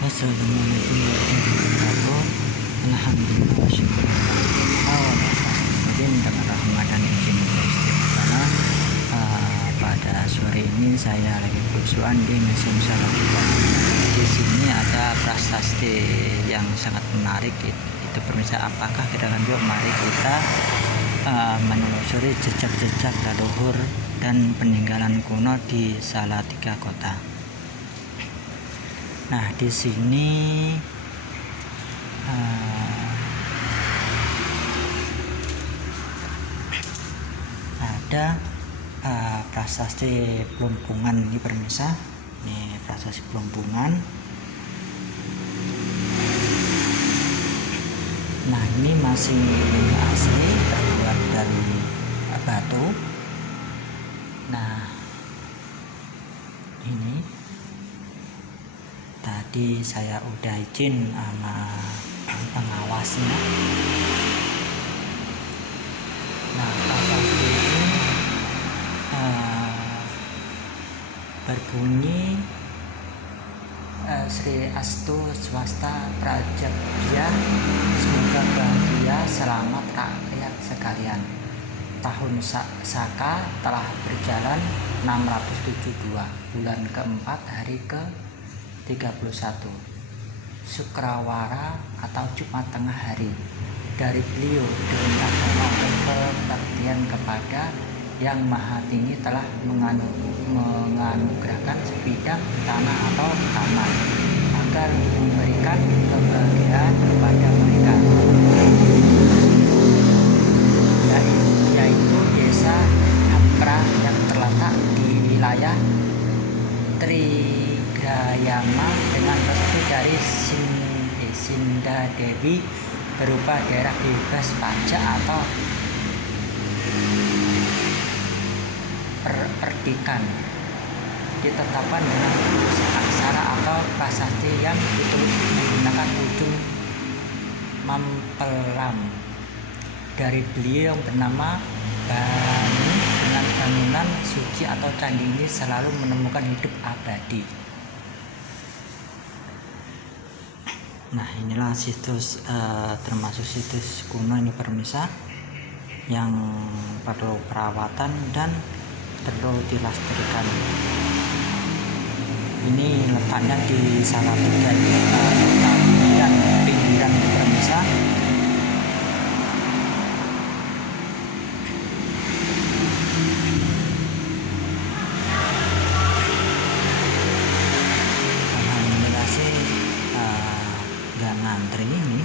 Wassalamualaikum warahmatullahi wabarakatuh. Alhamdulillah wa syukurulillah dengan rahmat dan izin Allah. Pada sore ini saya lagi berusuhan di Museum Salatiga. Di sini ada prasasti yang sangat menarik. Itu pemirsa, apakah kita lanjut? Mari kita menelusuri jejak-jejak leluhur dan peninggalan kuno di Salatiga Kota. Nah, di sini ada prasasti Plumpungan ini pemirsa. Ini prasasti Plumpungan. Nah, ini masih asli, terbuat dari batu. Nah, ini tadi saya udah izin sama pengawasnya. Nah, prasasti ini berbunyi Sri Astu Swasta Prajabya, semoga bahagia selamat rakyat sekalian. Tahun Saka telah berjalan 672, bulan keempat, hari ke-31, Sukrawara atau Jumat Tengah hari. Dari beliau diperintahkan oleh pembaktian kepada Yang Maha Tinggi telah menganugerahkan sebidang tanah atau taman agar memberikan kebahagiaan kepada mereka, yaitu desa Hapra yang terletak di wilayah Trigayama dengan restu dari Sinda Dewi berupa daerah bebas pajak atau perdikan, ditetapkan dengan aksara atau prasasti yang ditulis menggunakan ujung mampelam. Dari beliau yang bernama Bani, dengan bangunan suci atau candi ini selalu menemukan hidup abadi. Nah, inilah situs termasuk situs kuno ini pemirsa, yang perlu perawatan dan perlu dilestarikan. Ini letaknya di Salatiga, pinggiran pemirsa. Alhamdulillah sih nggak ngantri ini.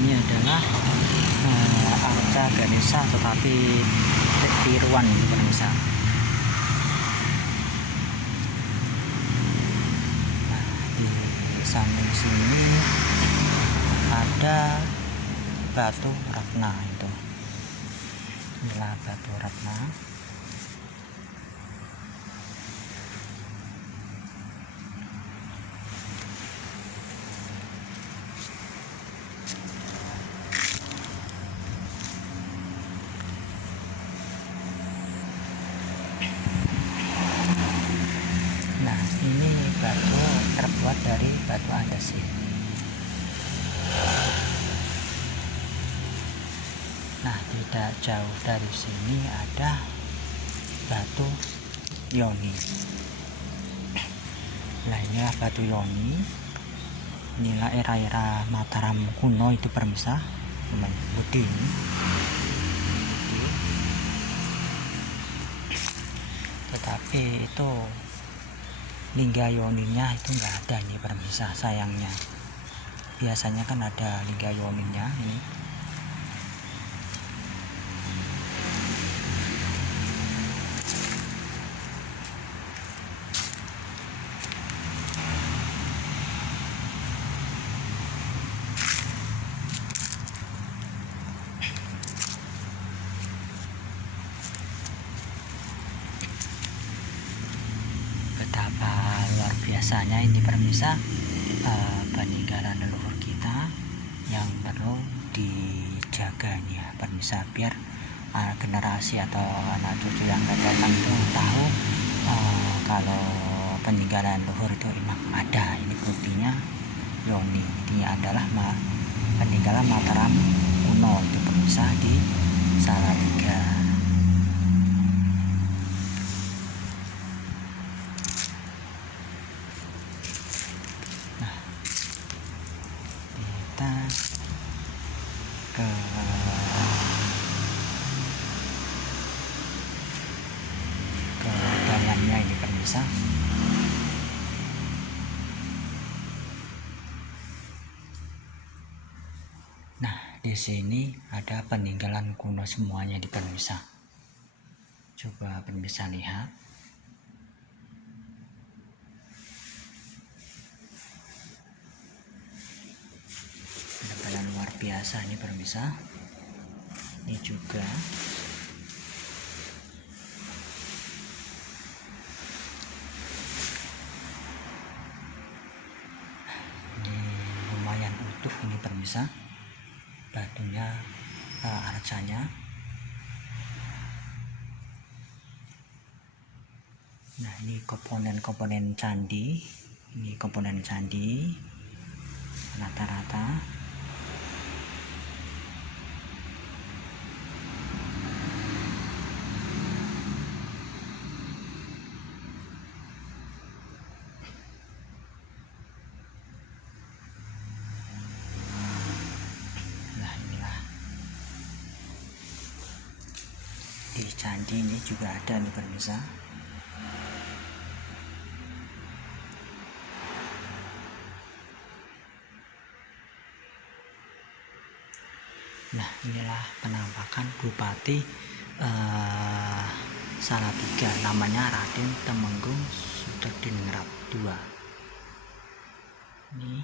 Ini adalah arca Ganesha tetapi tiruan pemirsa. Nah, di samping sini ada batu ratna itu. Inilah batu ratna. Ini batu terbuat dari batu andesit. Nah, tidak jauh dari sini ada batu yoni. Nah, inilah batu yoni. Inilah era-era Mataram kuno itu pemirsa. Budi ini. Tetapi itu lingga yoninya itu enggak ada ini pemirsa, sayangnya. Biasanya kan ada lingga yoninya ini. Betapa luar biasanya ini pemirsa. peninggalan leluhur kita yang perlu dijaga nih ya pemirsa, biar generasi atau anak cucu yang akan datang itu tahu kalau peninggalan leluhur itu memang ada. Ini buktinya Yoni, ini adalah peninggalan Mataram kuno itu pemirsa di Salatiga. Nah, kita ke dalamnya ini pemirsa. Nah, di sini ada peninggalan kuno semuanya di pemirsa. Coba pemirsa lihat. Benar-benar luar biasa ini pemirsa. Ini juga ini lumayan utuh ini pemirsa. Batunya arcanya. Nah, ini komponen candi. Ini komponen candi rata-rata. Nah, inilah di candi ini juga ada nih pemirsa. Nah, inilah penampakan Bupati Salatiga, namanya Raden Temenggung Sutardiningrat II. Ini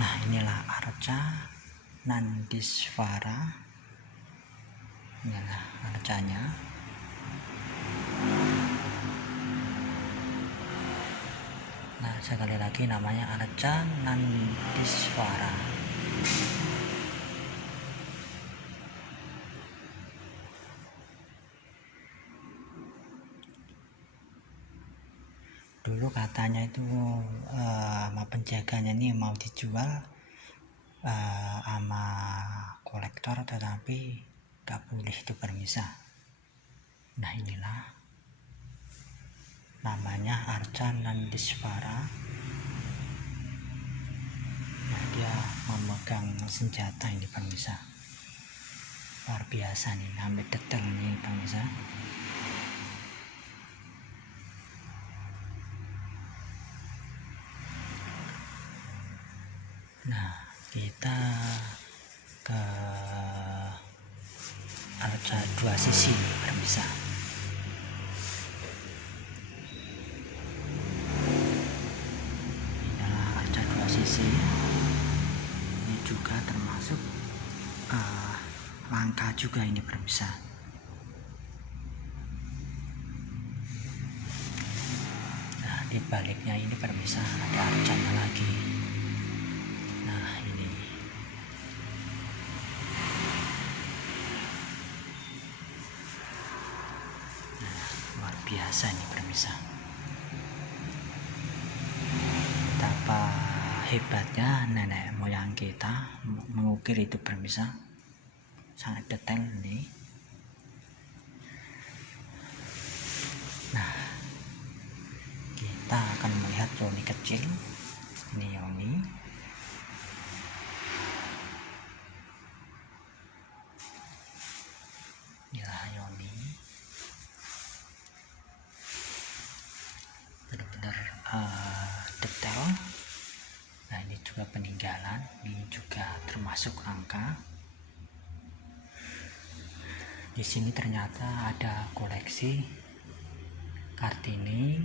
nah, inilah arca Nandisvara. Inilah arcanya. Nah, sekali lagi namanya arca Nandisvara. Dulu katanya itu sama penjaganya ini mau dijual sama kolektor, tetapi gak boleh itu pemirsa. Nah, inilah namanya arca Nandisvara. Nah, dia memegang senjata ini pemirsa. Luar biasa nih, ambil detail nih pemirsa. Nah, kita ke arca dua sisi pemirsa. Inilah arca dua sisi. Ini juga termasuk langka juga ini pemirsa. Nah, di baliknya ini pemirsa ada arcanya lagi. Nah, ini luar biasa nih pemirsa. Betapa hebatnya nenek moyang kita mengukir itu pemirsa. Sangat detail nih. Nah, kita akan melihat Yoni kecil. Ini Yoni. Inilah Yoni. Benar-benar detail. Nah, ini juga peninggalan. Ini juga termasuk angka. Di sini ternyata ada koleksi Kartini,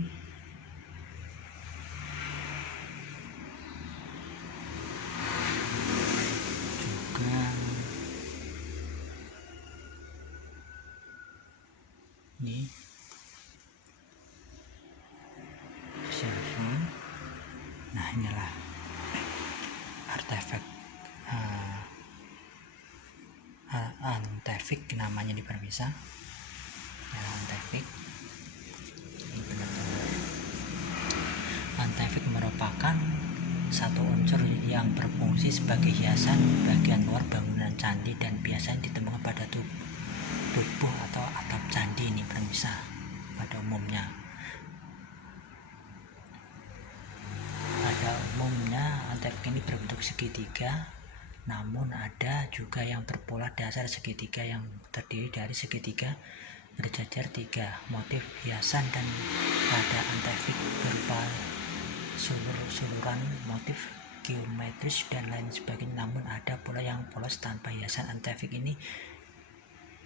juga ini Antefik namanya di pemirsa. Ya, Antefik. Ini benar-benar. Antefik merupakan satu unsur yang berfungsi sebagai hiasan bagian luar bangunan candi dan biasanya ditemukan pada tubuh atau atap candi ini pemirsa pada umumnya. Pada umumnya Antefik ini berbentuk segitiga, namun ada juga yang berpola dasar segitiga yang terdiri dari segitiga berjajar 3. Motif hiasan dan pada Antefik berupa sulur-suluran motif geometris dan lain sebagainya, namun ada pula yang polos tanpa hiasan. Antefik ini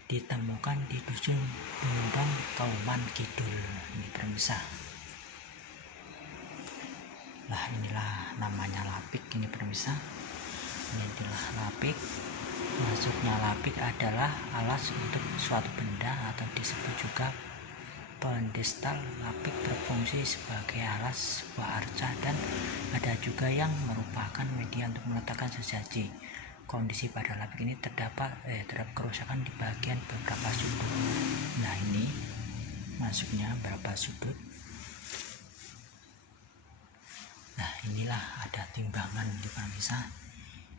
ditemukan di dusun Bumbang, Kauman Kidul ini pemirsa. Lah inilah namanya lapik ini pemirsa. Ini adalah lapik. Maksudnya lapik adalah alas untuk suatu benda atau disebut juga pedestal. Lapik berfungsi sebagai alas sebuah arca dan ada juga yang merupakan media untuk meletakkan sesaji. Kondisi pada lapik ini terdapat kerusakan di bagian beberapa sudut. Nah ini masuknya berapa sudut. Nah inilah ada timbangan di pemirsa.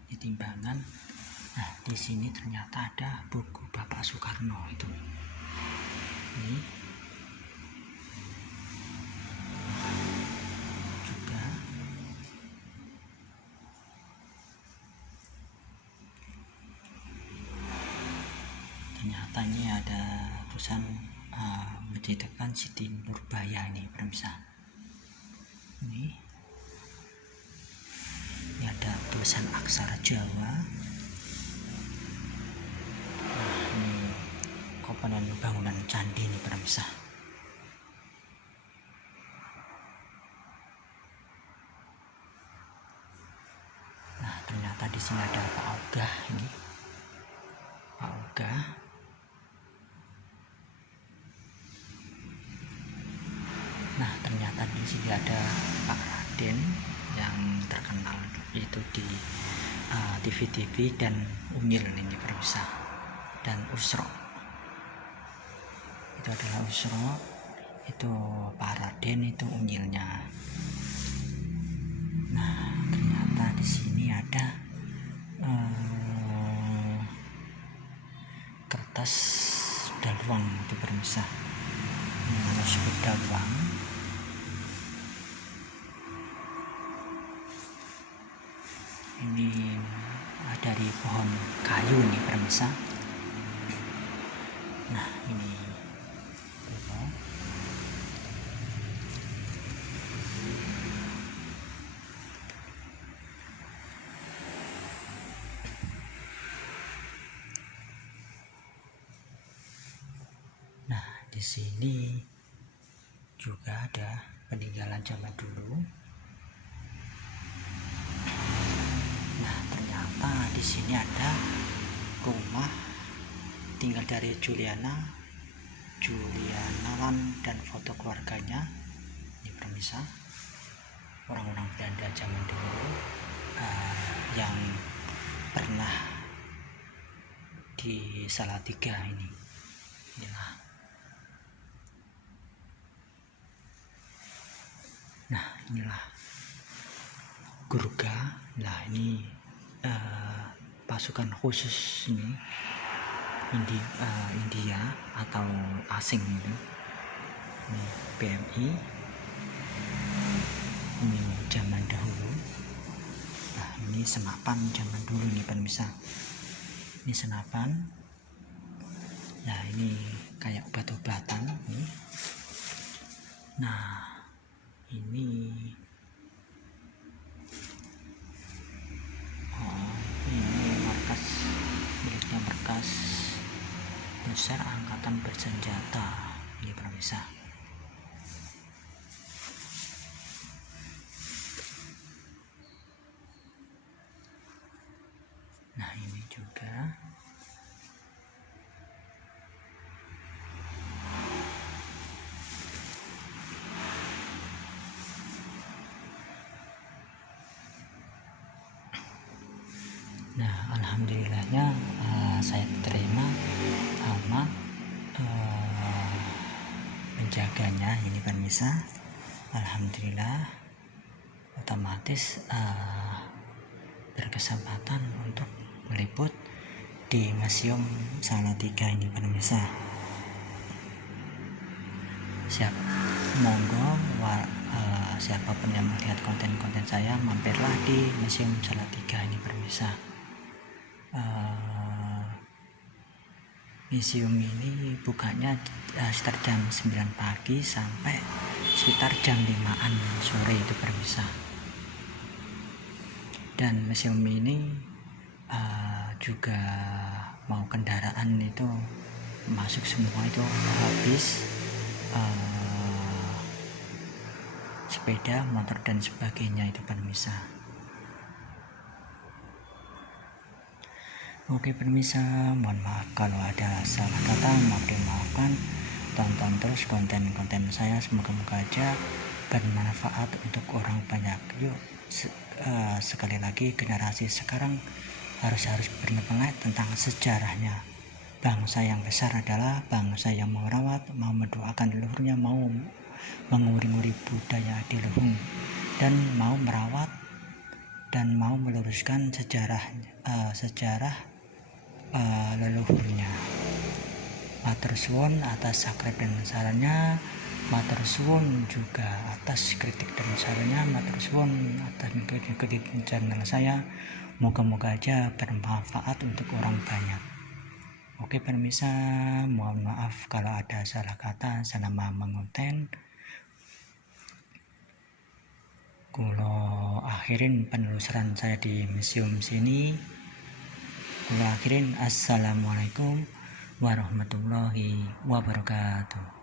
Di timbangan. Nah di sini ternyata ada buku Bapak Soekarno itu. Ini juga ternyata ini ada tulisan menceritakan Siti Nurbaya ini pemirsa. Ini ada tulisan aksara Jawa. Nah ini komponen bangunan candi ini pemirsa. Nah ternyata di sini ada Pak Ogah ini. Pak Ogah. Nah ternyata di sini ada Pak Raden yang terkenal itu di TV dan Unyil ini pemirsa, dan Usro itu adalah Usro, itu Pak Raden, itu Unyilnya. Nah ternyata di sini ada kertas daluang itu pemirsa, manuskrip daluang. Ini dari pohon kayu nih pemirsa. Nah ini nah di sini juga ada peninggalan zaman dulu. Nah ternyata di sini ada rumah tinggal dari Juliana dan foto keluarganya ini pemirsa, orang-orang Belanda zaman dulu yang pernah di Salatiga ini. Inilah. Nah inilah Gurga. Nah ini pasukan khusus ini India atau asing itu. Ini PMI. Ini zaman dahulu. Nah ini senapan zaman dulu nih pemirsa. Ini senapan. Nah ini kayak obat-obatan nih. Nah ini markas besar angkatan bersenjata ini pemirsa. Nah ini juga nah alhamdulillahnya saya terima sama menjaganya ini pemirsa. Alhamdulillah otomatis berkesempatan untuk meliput di Museum Salatiga ini pemirsa. Monggo siapapun yang melihat konten-konten saya, mampirlah di Museum Salatiga ini pemirsa. Museum ini bukanya sekitar jam 9 pagi sampai sekitar jam 5-an sore itu pemirsa. Dan museum ini juga mau kendaraan itu masuk semua itu habis, sepeda, motor dan sebagainya itu pemirsa. Oke pemirsa, mohon maaf kalau ada salah kata, mohon dimaafkan. Tonton terus konten-konten saya, semoga-moga aja bermanfaat untuk orang banyak. Yuk sekali lagi, generasi sekarang harus bermengerti tentang sejarahnya. Bangsa yang besar adalah bangsa yang mau merawat, mau mendoakan leluhurnya, mau menguri-nguri budaya di leluhur, dan mau merawat dan mau meluruskan sejarah leluhurnya. Matur suwun atas subscribe dan sarannya, matur suwun juga atas kritik dan sarannya, matur suwun atas mengikuti channel saya. Moga-moga aja bermanfaat untuk orang banyak. Oke pemirsa, mohon maaf kalau ada salah kata selama mengonten. Kulo akhirin penelusuran saya di museum sini. Kulo akhirin, assalamualaikum warahmatullahi wabarakatuh.